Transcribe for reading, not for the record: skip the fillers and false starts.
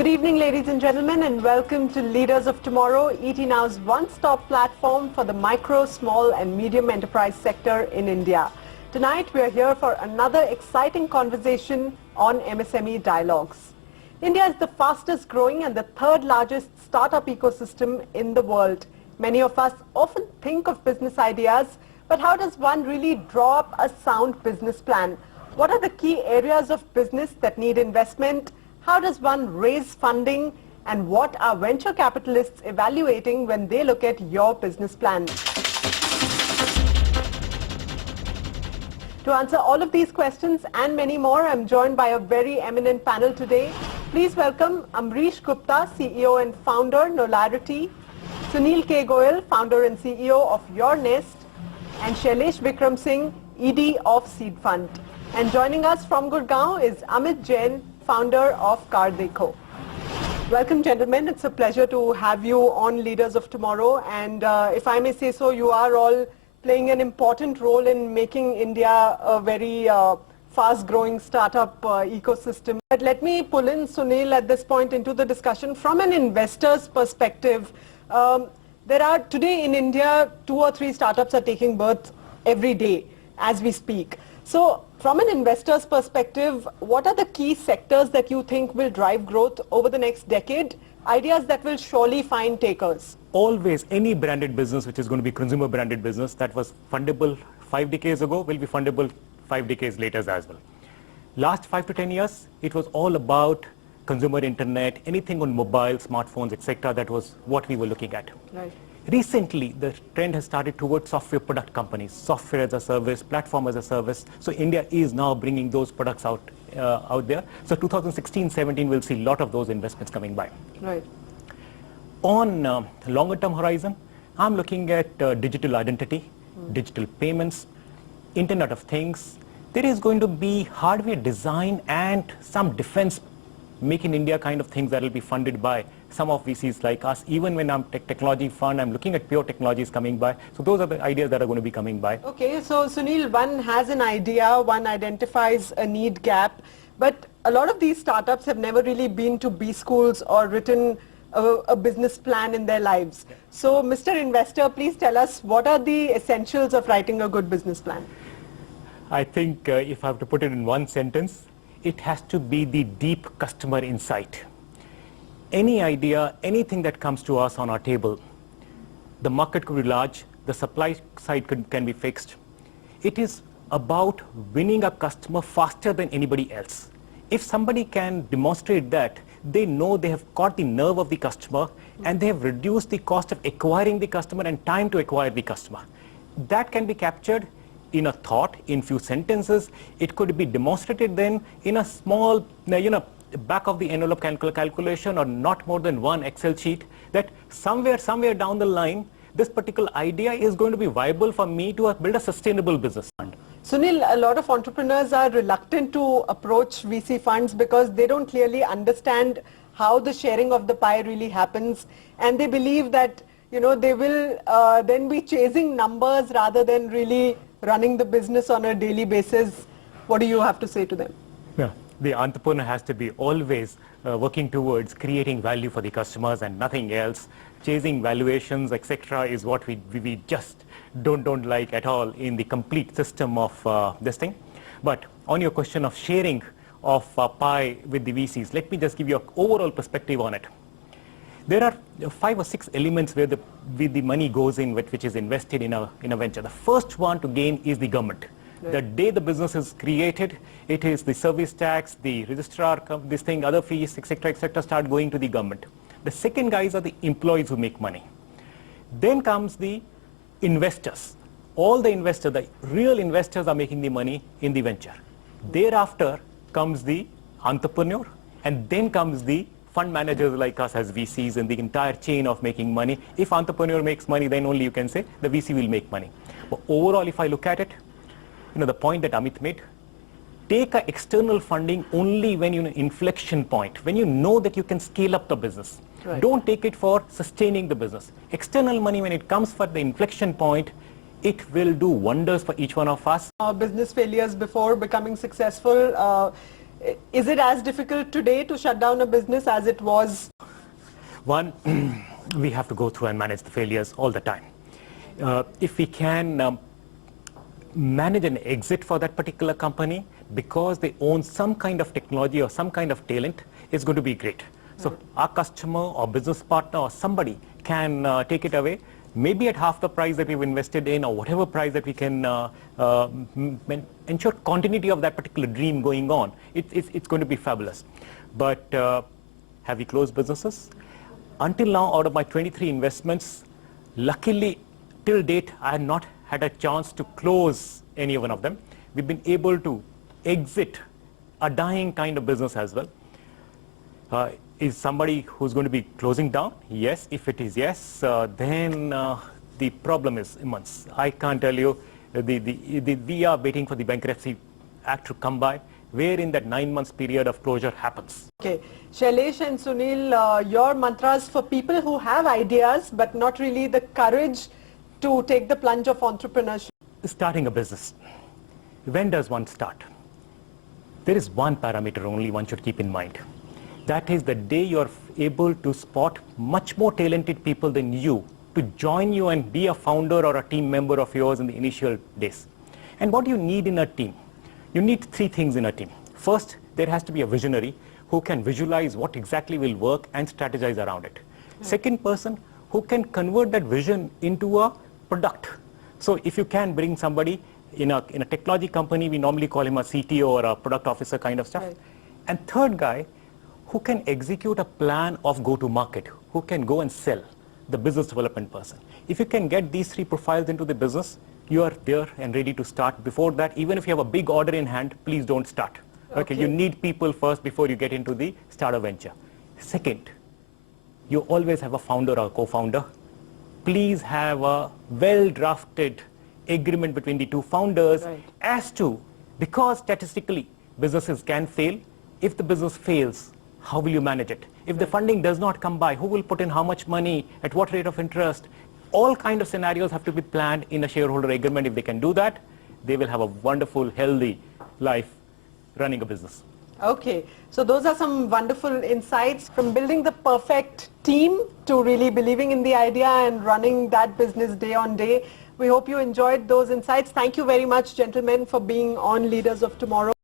Good evening, ladies and gentlemen, and welcome to Leaders of Tomorrow, ET Now's one-stop platform for the micro, small and medium enterprise sector in India. Tonight, we are here for another exciting conversation on MSME Dialogues. India is the fastest growing and the third largest startup ecosystem in the world. Many of us often think of business ideas, but how does one really draw up a sound business plan? What are the key areas of business that need investment? How does one raise funding, and what are venture capitalists evaluating when they look at your business plan? To answer all of these questions and many more, I'm joined by a very eminent panel today. Please welcome Amrish Gupta, CEO and founder, Nolarity; Sunil K. Goyal, founder and CEO of Your Nest; and Shailesh Vikram Singh, ED of Seed Fund. And joining us from Gurgaon is Amit Jain, founder of Car Dekho. Welcome, gentlemen. It's a pleasure to have you on Leaders of Tomorrow. And if I may say so, you are all playing an important role in making India a very fast-growing startup ecosystem. But let me pull in Sunil at this point into the discussion. From an investor's perspective, there are today in India 2 or 3 startups are taking birth every day as we speak. So from an investor's perspective, what are the key sectors that you think will drive growth over the next decade? Ideas that will surely find takers? Always, any branded business which is going to be consumer branded business that was fundable 5 decades ago will be fundable 5 decades later as well. Last 5 to 10 years, it was all about consumer internet, anything on mobile, smartphones, etc. That was what we were looking at. Right. Recently, the trend has started towards software product companies, software as a service, platform as a service. So India is now bringing those products out there. So 2016-17 will see a lot of those investments coming by. Right. On longer term horizon, I'm looking at digital identity, digital payments, Internet of Things. There is going to be hardware design and some defense make in India kind of things that will be funded by some of VCs like us. Even when I'm technology fund, I'm looking at pure technologies coming by. So those are the ideas that are going to be coming by. Okay, so Sunil, one has an idea, one identifies a need gap, but a lot of these startups have never really been to B schools or written a business plan in their lives. Yeah. So Mr. Investor, please tell us, what are the essentials of writing a good business plan? I think if I have to put it in one sentence, it has to be the deep customer insight. Any idea, anything that comes to us on our table, the market could be large, the supply side can be fixed. It is about winning a customer faster than anybody else. If somebody can demonstrate that, they know they have caught the nerve of the customer and they have reduced the cost of acquiring the customer and time to acquire the customer. That can be captured in a thought, in few sentences. It could be demonstrated then in a small, back of the envelope calculation, or not more than one Excel sheet, that somewhere down the line, this particular idea is going to be viable for me to build a sustainable business fund. Sunil, a lot of entrepreneurs are reluctant to approach VC funds because they don't clearly understand how the sharing of the pie really happens, and they believe that they will then be chasing numbers rather than really running the business on a daily basis. What do you have to say to them? Yeah, the entrepreneur has to be always working towards creating value for the customers and nothing else. Chasing valuations, etc. is what we just don't like at all in the complete system of this thing. But on your question of sharing of pie with the VCs, let me just give you an overall perspective on it. There are 5 or 6 elements where the money goes in, which is invested in a venture. The first one to gain is the government. Right. The day the business is created, it is the service tax, the registrar, this thing, other fees, etc. start going to the government. The second guys are the employees who make money. Then comes the investors. All the investors, the real investors, are making the money in the venture. Thereafter comes the entrepreneur, and then comes the fund managers like us as VCs and the entire chain of making money. If entrepreneur makes money, then only you can say the VC will make money. But overall, if I look at it, the point that Amit made, take a external funding only when you're in an inflection point, when you know that you can scale up the business. Right. Don't take it for sustaining the business. External money, when it comes for the inflection point, it will do wonders for each one of us. Business failures before becoming successful. Is it as difficult today to shut down a business as it was? One, we have to go through and manage the failures all the time. If we can manage an exit for that particular company because they own some kind of technology or some kind of talent, it's going to be great. So our customer or business partner or somebody can take it away, maybe at half the price that we've invested in or whatever price that we can ensure continuity of that particular dream going on. It's going to be fabulous. But have we closed businesses? Until now, out of my 23 investments, luckily, till date, I have not had a chance to close any one of them. We've been able to exit a dying kind of business as well. Is somebody who's going to be closing down? Yes. If it is yes, then the problem is immense. I can't tell you, we are waiting for the Bankruptcy Act to come by, wherein that 9 months period of closure happens. Okay. Shailesh and Sunil, your mantras for people who have ideas but not really the courage to take the plunge of entrepreneurship. Starting a business. When does one start? There is one parameter only one should keep in mind. That is the day you're able to spot much more talented people than you to join you and be a founder or a team member of yours in the initial days. And what do you need in a team? You need three things in a team. First, there has to be a visionary who can visualize what exactly will work and strategize around it. Second person who can convert that vision into a product. So if you can bring somebody in a technology company, we normally call him a CTO or a product officer kind of stuff. Right. And third guy who can execute a plan of go-to-market, who can go and sell, the business development person. If you can get these three profiles into the business, you are there and ready to start. Before that, even if you have a big order in hand, please don't start. Okay, you need people first before you get into the startup venture. Second, you always have a founder or co-founder. Please have a well-drafted agreement between the two founders as to, because statistically businesses can fail. If the business fails, how will you manage it? If the funding does not come by, who will put in how much money, at what rate of interest? All kind of scenarios have to be planned in a shareholder agreement. If they can do that, they will have a wonderful, healthy life running a business. Okay, so those are some wonderful insights from building the perfect team to really believing in the idea and running that business day on day. We hope you enjoyed those insights. Thank you very much, gentlemen, for being on Leaders of Tomorrow.